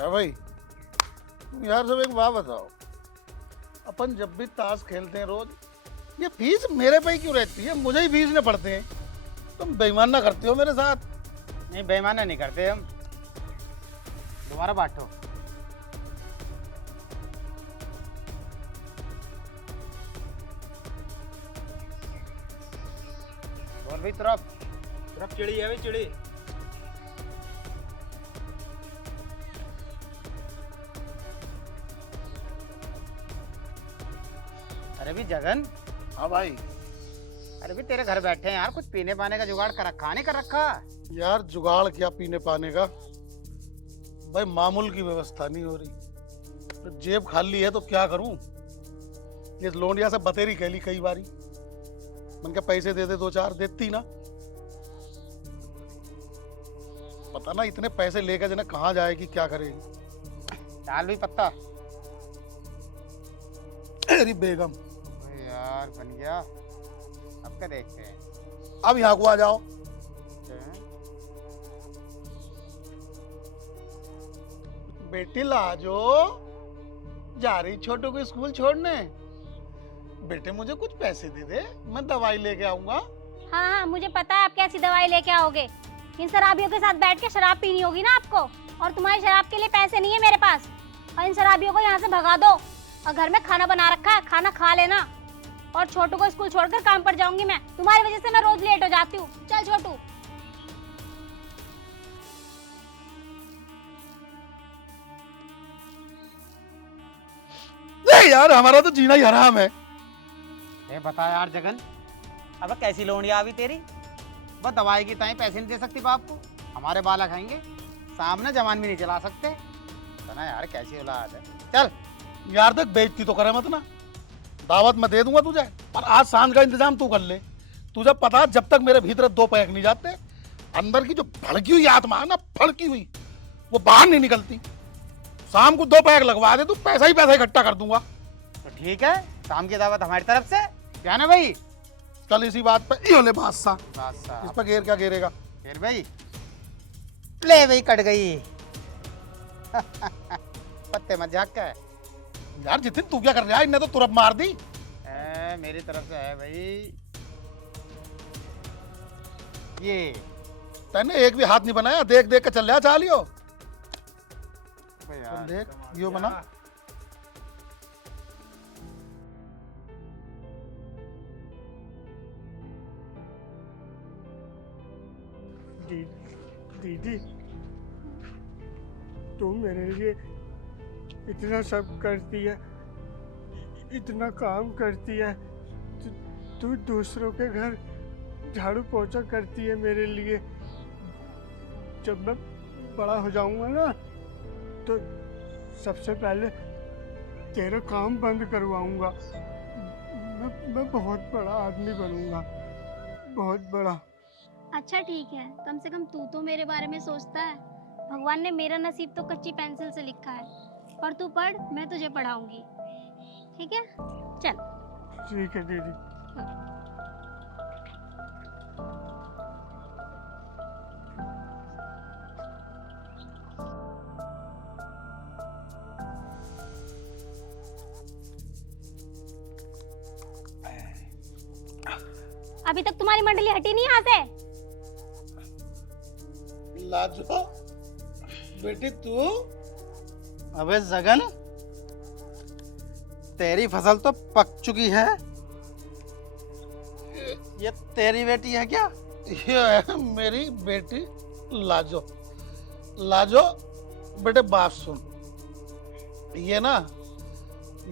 है भाई। तुम यार सब एक बात बताओ, अपन जब भी ताश खेलते हैं रोज, ये फीस मेरे पे ही क्यों रहती है? मुझे ही फीसने पड़ते हैं। तुम बेईमान ना करते हो मेरे साथ? नहीं, बेईमानी नहीं करते हम। दोबारा बांटो। बोल भाई, तरफ चिड़ी है भाई, चिड़ी। अरे भी जगन, हाँ भाई। अरे भी तेरे घर बैठे हैं यार, कुछ पीने पाने का जुगाड़ कर रखा नहीं कर रखा? यार जुगाड़ क्या पीने पाने का भाई, मामूल की व्यवस्था नहीं हो रही। तो जेब खाली है तो क्या करूं? ये लोंडिया से बतेरी कहली कई बारी, मन के पैसे दे दे, दो चार देती ना। पता ना इतने पैसे लेकर जना कहाँ जाएगी, क्या करेगी। डाल भी पत्ता। अरे बेगम, अरे यार बन गया। अब क्या देखते हैं। अब यहाँ को आ जाओ। बेटी लाजो, जा रही छोटू को स्कूल छोड़ने। बेटे मुझे कुछ पैसे दे दे, मैं दवाई लेके आऊंगा। हाँ हाँ, मुझे पता है आप कैसी दवाई लेके आओगे। इन शराबियों के साथ बैठ के शराब पीनी होगी ना आपको, और तुम्हारी शराब के लिए पैसे नहीं है मेरे पास। और इन शराबियों को यहाँ से भगा दो, और घर में खाना बना रखा है, खाना खा लेना। और छोटू को स्कूल छोड़कर काम पर जाऊंगी मैं, तुम्हारी वजह से मैं रोज लेट हो जाती हूँ। चल छोटू। नहीं यार, हमारा तो जीना ही हराम है। ये बता यार जगन, अब कैसी लोनिया अभी तेरी? बस दवाई की ताई पैसे नहीं दे सकती बाप को, हमारे बाला खाएंगे, सामने जवान भी नहीं चला सकते। ना यार कैसी औलाद है। चल यार तक बेइज्जती तो करे मत ना। दावत मैं दे दूंगा तुझे, पर आज सांझ का इंतजाम तू कर ले। तुझे पता है, जब तक मेरे भीतर दो पैक नहीं जाते, अंदर की जो भड़की हुई आत्मा है ना, फड़की हुई, वो बाहर नहीं निकलती। शाम को दो पैक लगवा दे, तू पैसा ही पैसा इकट्ठा कर दूंगा। तो ठीक है, शाम की दावत हमारी तरफ से, क्या ना भाई? कल इसी बात पे ये ले बादशाह, बादशाह। इस पर घेर क्या घेरेगा। फिर भाई ले भाई, कट गई। पत्ते मजाक का है यार जितिन, तू क्या कर रहा है? इन्हें तो तुरंत मार दी। मेरी तरफ से है भाई। ये तैने एक भी हाथ नहीं बनाया, देख देख के चल रहा चालियो। यार, देख यो बना। दीदी, तू मेरे लिए इतना सब करती है, इतना काम करती है। तू दूसरों के घर झाड़ू पोछा करती है मेरे लिए। जब मैं बड़ा हो जाऊंगा ना, तो सबसे पहले तेरा काम बंद करवाऊंगा। मैं बहुत बड़ा आदमी बनूंगा, बहुत बड़ा। अच्छा ठीक है, कम से कम तू तो मेरे बारे में सोचता है। भगवान ने मेरा नसीब तो कच्ची पेंसिल से लिखा है, पर तू पढ़, मैं तुझे पढ़ाऊंगी। ठीक है, चल। ठीक है दीदी। अभी तक तुम्हारी मंडली हटी नहीं यहाँ से। लाजो बेटी तू। अबे जगन, तेरी फसल तो पक चुकी है। ये तेरी बेटी है क्या? ये है मेरी बेटी लाजो। लाजो बेटे, बात सुन। ये ना,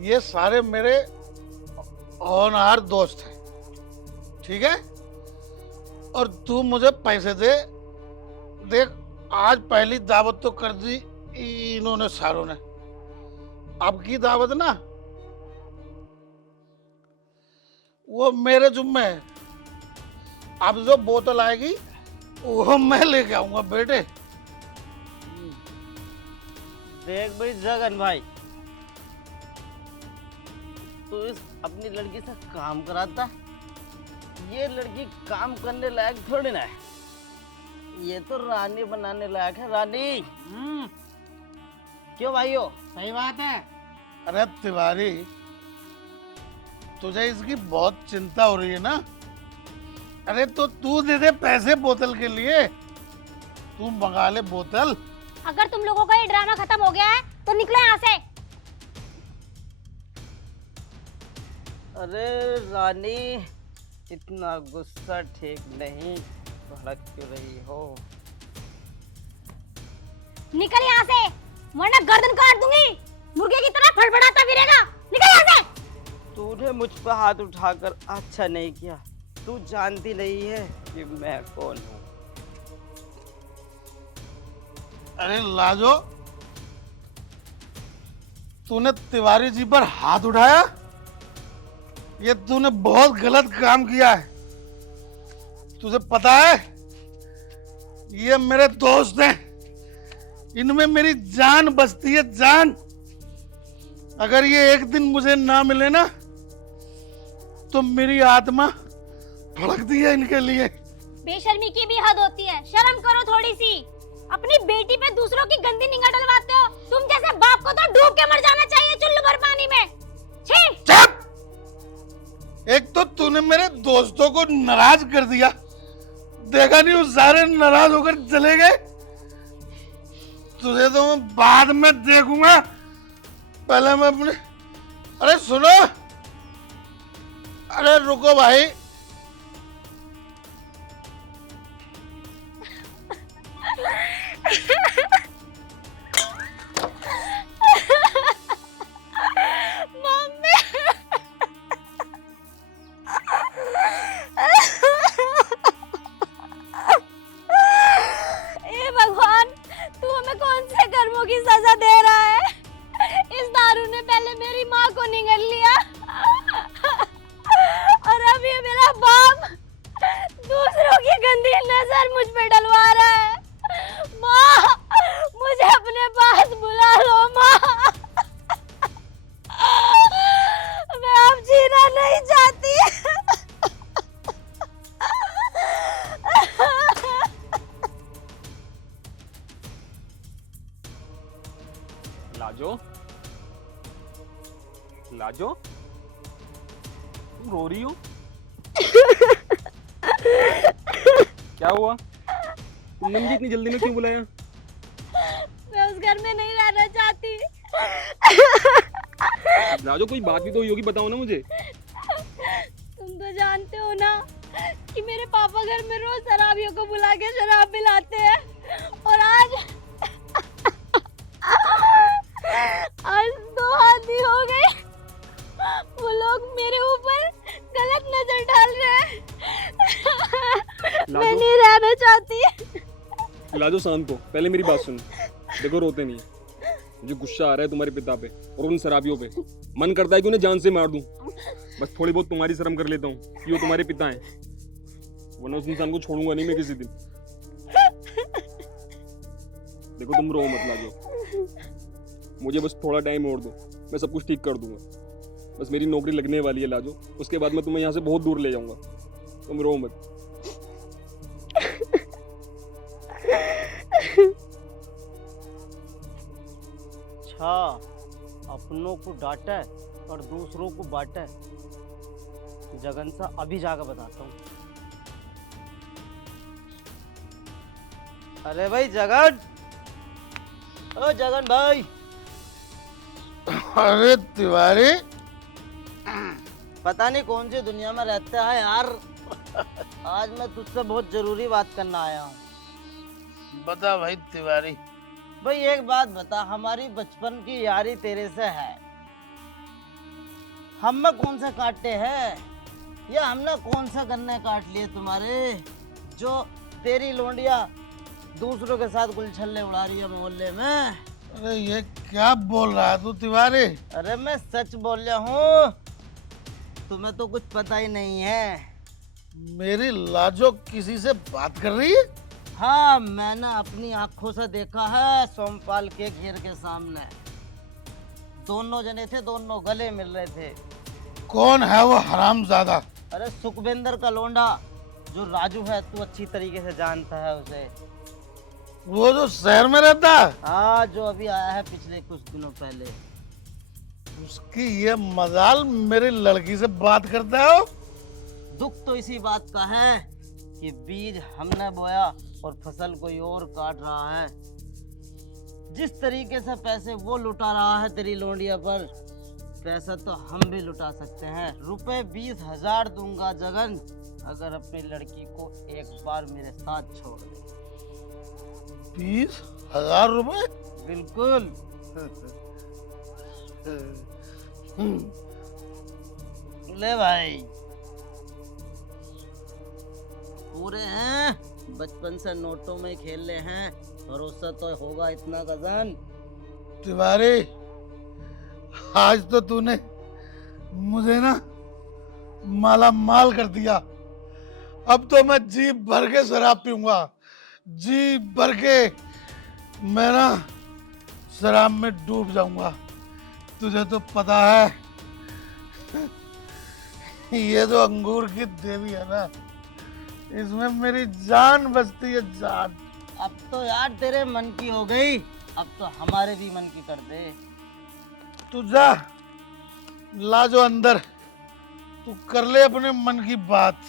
ये सारे मेरे होनहार दोस्त हैं, ठीक है? और तू मुझे पैसे दे। देख, आज पहली दावत तो कर दी इन्होंने सारों ने, अब की दावत ना वो मेरे जुम्मे है। अब जो बोतल आएगी वो मैं लेके आऊंगा बेटे। देख भाई जगन भाई, तो इस अपनी लड़की से काम कराता, ये लड़की काम करने लायक थोड़ी ना है, ये तो रानी बनाने लायक है। रानी क्यों भाइयों? सही बात है। अरे तिवारी, तुझे इसकी बहुत चिंता हो रही है ना? अरे तो तू दे दे पैसे बोतल के लिए, तू मंगा ले बोतल। अगर तुम लोगों का ये ड्रामा खत्म हो गया है तो निकलो यहाँ से। अरे रानी, इतना गुस्सा ठीक नहीं, भड़क क्यों रही हो? निकल यहाँ से, वरना गर्दन काट दूंगी। मुर्गे की तरह फड़फड़ाता फिरेगा। निकल यहाँ से। तूने मुझ पर हाथ उठाकर अच्छा नहीं किया। तू जानती नहीं है कि मैं कौन हूँ। अरे लाजो, तूने तिवारी जी पर हाथ उठाया? ये तूने बहुत गलत काम किया है। तुझे पता है, ये मेरे दोस्त हैं, इनमें मेरी जान बसती है, जान। अगर ये एक दिन मुझे ना मिले ना, तो मेरी आत्मा भड़कती है इनके लिए। बेशर्मी की भी हद होती है, शर्म करो थोड़ी सी। अपनी बेटी पे दूसरों की गंदी निगाह डलवाते हो। तुम जैसे बाप को तो डूब के मर जाना चाहिए चुल्लू भर पानी में। छी! चुप! एक तो तूने मेरे दोस्तों को नाराज कर दिया, देखा नहीं वो सारे नाराज होकर चले गए। तुझे तो मैं बाद में देखूंगा, पहले मैं अपने। अरे सुनो, अरे रुको भाई। ए भगवान, तू हमें कौन से कर्मों की सजा दे रहा है? इस दारू ने पहले मेरी माँ को निगल लिया और अब ये मेरा बाप दूसरों की गंदी नजर मुझ पे डलवा रहा है। माँ, मुझे अपने पास बुला लो माँ। मैं अब जीना नहीं चाहती। लाजो, लाजो, तुम रो रही हो? क्या हुआ? तुमने मुझे इतनी जल्दी में क्यों बुलाया? मैं उस घर में नहीं रहना चाहती। लाजो, कोई बात भी तो हुई होगी, बताओ ना मुझे। तुम तो जानते हो ना कि मेरे पापा घर में रोज शराबियों को बुला के शराब पिलाते हैं, और आज 2 आदमी हो गए, वो लोग मेरे ऊपर गलत नजर डाल रहे हैं। मैं नहीं रहना चाहती। लाजो, शांत हो, पहले मेरी बात सुनो। देखो, रोते नहीं है। मुझे गुस्सा आ रहा है तुम्हारे पिता पे और उन शराबियों पे। मन करता है कि उन्हें जान से मार दूं। बस थोड़ी बहुत तुम्हारी शर्म कर लेता हूँ कि वो तुम्हारे पिता हैं, वरना उस इंसान को छोड़ूंगा नहीं मैं किसी दिन। देखो, तुम रो मत लाजो, मुझे बस थोड़ा टाइम और दो, मैं सब कुछ ठीक कर दूंगा। बस मेरी नौकरी लगने वाली है लाजो, उसके बाद मैं तुम्हें यहाँ से बहुत दूर ले जाऊंगा। तुम रो मत। अच्छा, अपनों को डांटा और दूसरों को बांटा। जगन सा अभी जाकर बताता हूँ। अरे भाई जगन, ओ जगन भाई। अरे तिवारी, पता नहीं कौन सी दुनिया में रहता है यार। आज मैं तुझसे बहुत जरूरी बात करना आया हूँ। बता भाई तिवारी। भाई एक बात बता, हमारी बचपन की यारी तेरे से है, हम में कौन से कांटे हैं, या हमने कौन सा गन्ने काट लिए तुम्हारे, जो तेरी लोंडिया दूसरों के साथ गुलछल्ले उड़ा रही है मोहल्ले में। अरे ये क्या बोल रहा है तू तिवारी? अरे मैं सच बोल रहा हूँ, तुम्हें तो कुछ पता ही नहीं है। मेरी लाजो किसी से बात कर रही है? हाँ, मैंने अपनी आंखों से देखा है, सोमपाल के घेर के सामने दोनों जने थे, दोनों गले मिल रहे थे। कौन है वो हरामजादा? अरे सुखविंदर का लोंडा, जो राजू है, तू अच्छी तरीके से जानता है उसे। वो जो शहर में रहता है, हाँ, जो अभी आया है पिछले कुछ दिनों पहले। उसकी ये मजाल मेरी लड़की से बात करता है। दुख तो इसी बात का है कि बीज हमने बोया और फसल कोई और काट रहा है। जिस तरीके से पैसे वो लुटा रहा है तेरी लोंडिया पर, पैसा तो हम भी लुटा सकते हैं। रुपए 20,000 दूंगा जगन, अगर अपनी लड़की को एक बार मेरे साथ छोड़ दे। 20,000 रुपए? बिल्कुल। ले भाई, पूरे हैं, बचपन से नोटों में खेल रहे हैं, भरोसा तो होगा इतना गजन। तिवारी, आज तो तूने मुझे ना माला माल कर दिया। अब तो मैं जी भर के शराब पीऊंगा, जी भर के। मैं ना शराब में डूब जाऊंगा। तुझे तो पता है, ये जो अंगूर की देवी है ना, इसमें मेरी जान बसती है, जान। अब तो यार तेरे मन की हो गई, अब तो हमारे भी मन की कर दे। तू जा, ला जो अंदर, तू कर ले अपने मन की बात।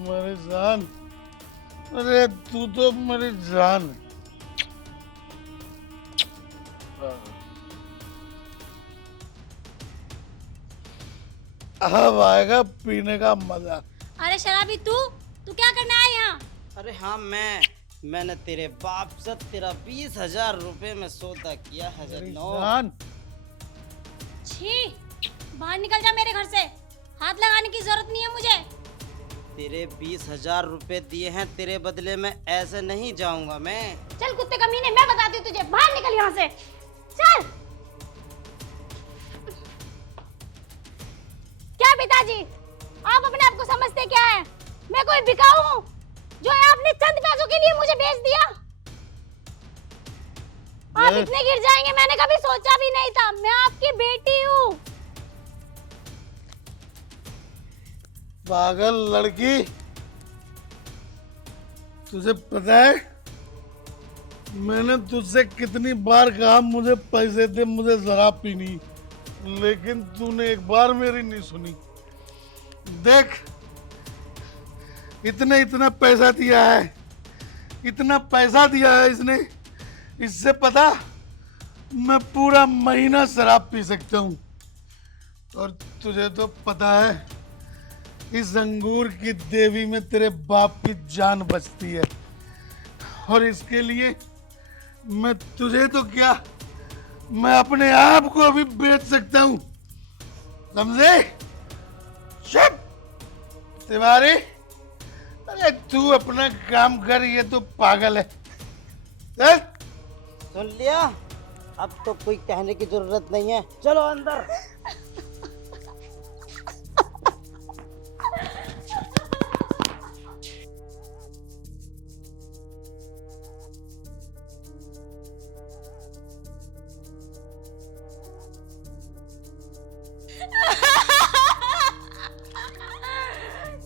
मेरी जान, अरे तू तो मेरी जान है। अब आएगा पीने का मजा। अरे शराबी तू क्या करना है यहाँ? अरे हाँ, मैंने तेरे बाप से तेरा 20,000 रुपए में सौदा किया है मेरी जन्नो। जान, छी, बाहर निकल जा मेरे घर से। हाथ लगाने की जरूरत नहीं है मुझे। तेरे 20,000 रुपए दिए हैं, तेरे बदले में ऐसे नहीं जाऊंगा मैं। चल कुत्ते कमीने, मैं बताती हूँ तुझे। बाहर निकल यहाँ से, चल। क्या पिताजी, आप अपने आप को समझते क्या है? मैं कोई बिकाऊ हूँ जो आपने चंद पैसों के लिए मुझे बेच दिया? आप इतने गिर जाएंगे मैंने कभी सोचा भी नहीं था। मैं आपकी बेटी हूँ। पागल लड़की, तुझे पता है मैंने तुझसे कितनी बार कहा मुझे पैसे दे, मुझे शराब पीनी, लेकिन तूने एक बार मेरी नहीं सुनी। देख, इतना पैसा दिया है, इतना पैसा दिया है इसने, इससे पता मैं पूरा महीना शराब पी सकता हूँ। और तुझे तो पता है इस अंगूर की देवी में तेरे बाप की जान बचती है, और इसके लिए मैं तुझे तो क्या, मैं अपने आप को अभी बेच सकता हूँ, समझे? चुप तिवारी, अरे तू अपना काम कर, ये तो पागल है। चल। सुन लिया, अब तो कोई कहने की जरूरत नहीं है, चलो अंदर।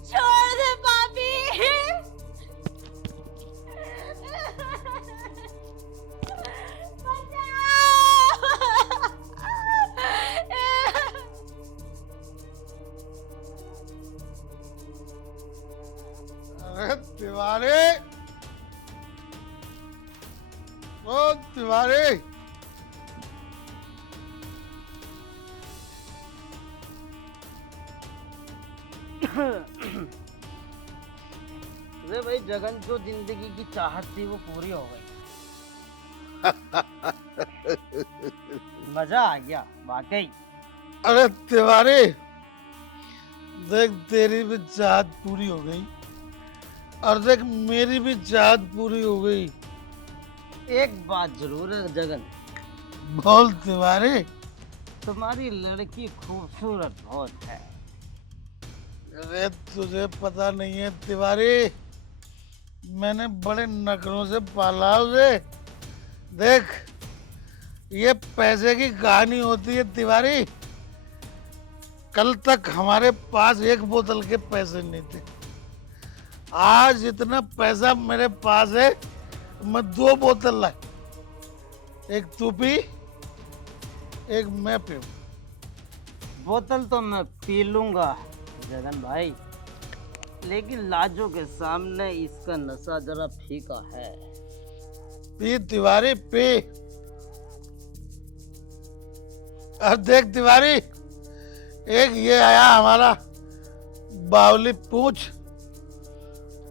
छोड़ दे पापी। अरे तिवारी, ओ तिवारी, अरे भाई जगन, जो जिंदगी की चाहत थी वो पूरी हो गई। मजा आ गया वाकई। अरे तिवारी, देख तेरी भी चाहत पूरी हो गई, और देख मेरी भी चाहत पूरी हो गई। एक बात जरूर है जगन, बोल तिवारी। तुम्हारी लड़की खूबसूरत बहुत है। अरे तुझे पता नहीं है तिवारी, मैंने बड़े नखरों से पाला उसे। देख, ये पैसे की कहानी होती है तिवारी। कल तक हमारे पास एक बोतल के पैसे नहीं थे, आज इतना पैसा मेरे पास है, मैं 2 बोतल ला, एक तू पी, एक मैं पीऊं। बोतल तो मैं पी लूंगा जगन भाई, लेकिन लाजो के सामने इसका नशा जरा फीका है। P Tiwari P. और देख तिवारी, एक ये आया हमारा बावली पूछ,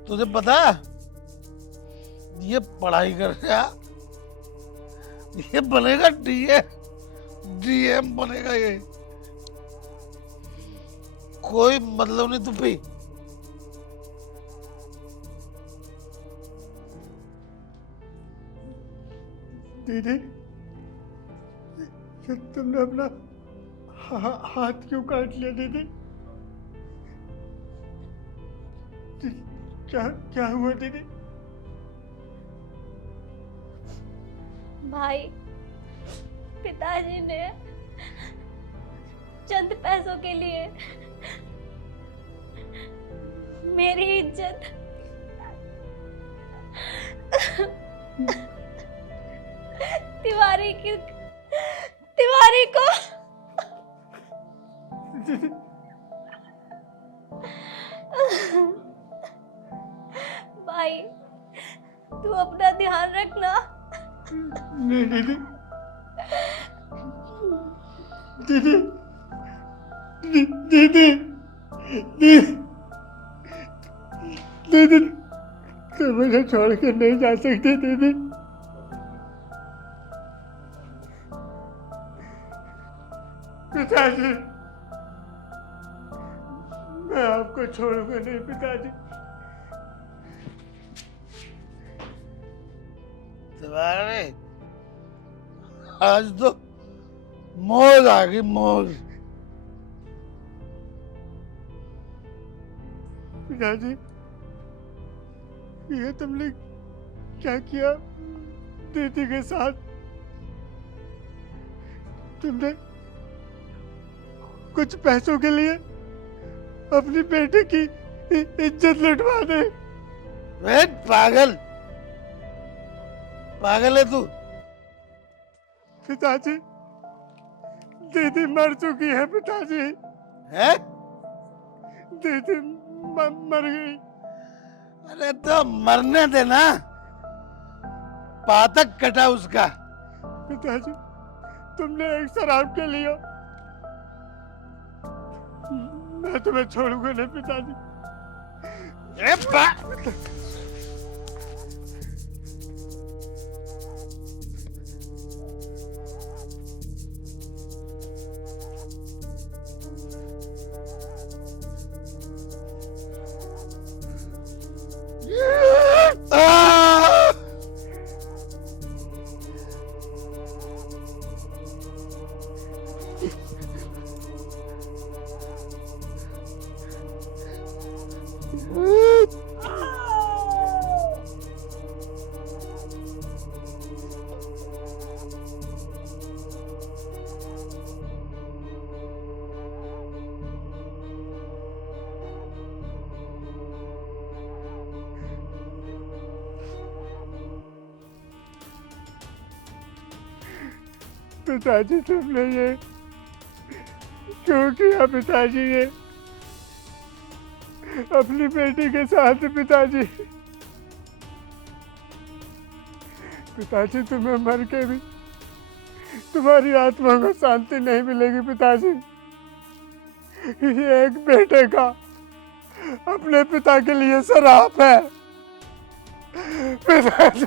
तुझे पता है ये पढ़ाई कर रहा, ये बनेगा डीएम बनेगा ये। कोई मतलब नहीं, तू पी। दीदी, ये तुमने अपना हाथ क्यों काट लिया दीदी? क्या क्या हुआ दीदी? भाई, पिताजी ने चंद पैसों के लिए मेरी इज्जत तिवारी को भाई, तू अपना ध्यान रखना। नहीं दीदी, दीदी, दीदी, दीदी, तुम मुझे छोड़ कर नहीं जा सकती दीदी। पिताजी, मैं आपको छोड़ूंगा नहीं पिताजी। तिवारी, आज तो मौज आ गई, मौज। पिताजी, ये तुमने क्या किया दीदी के साथ? तुमने कुछ पैसों के लिए अपनी बेटी की इज्जत लुटवा दे। वे पागल, पागल है तू। पिताजी, दीदी मर चुकी है पिताजी। है? दीदी मर गई। अरे तो मरने देना, पातक कटा उसका। पिताजी, तुमने एक शराब के लिए, मैं तुम्हें छोड़ूंगा नहीं पिताजी। पिताजी, तुमने ये क्यों किया पिताजी? ये अपनी बेटी के साथ पिताजी। पिताजी, तुम्हें मर के भी तुम्हारी आत्मा को शांति नहीं मिलेगी पिताजी। ये एक बेटे का अपने पिता के लिए श्राप है पिताजी।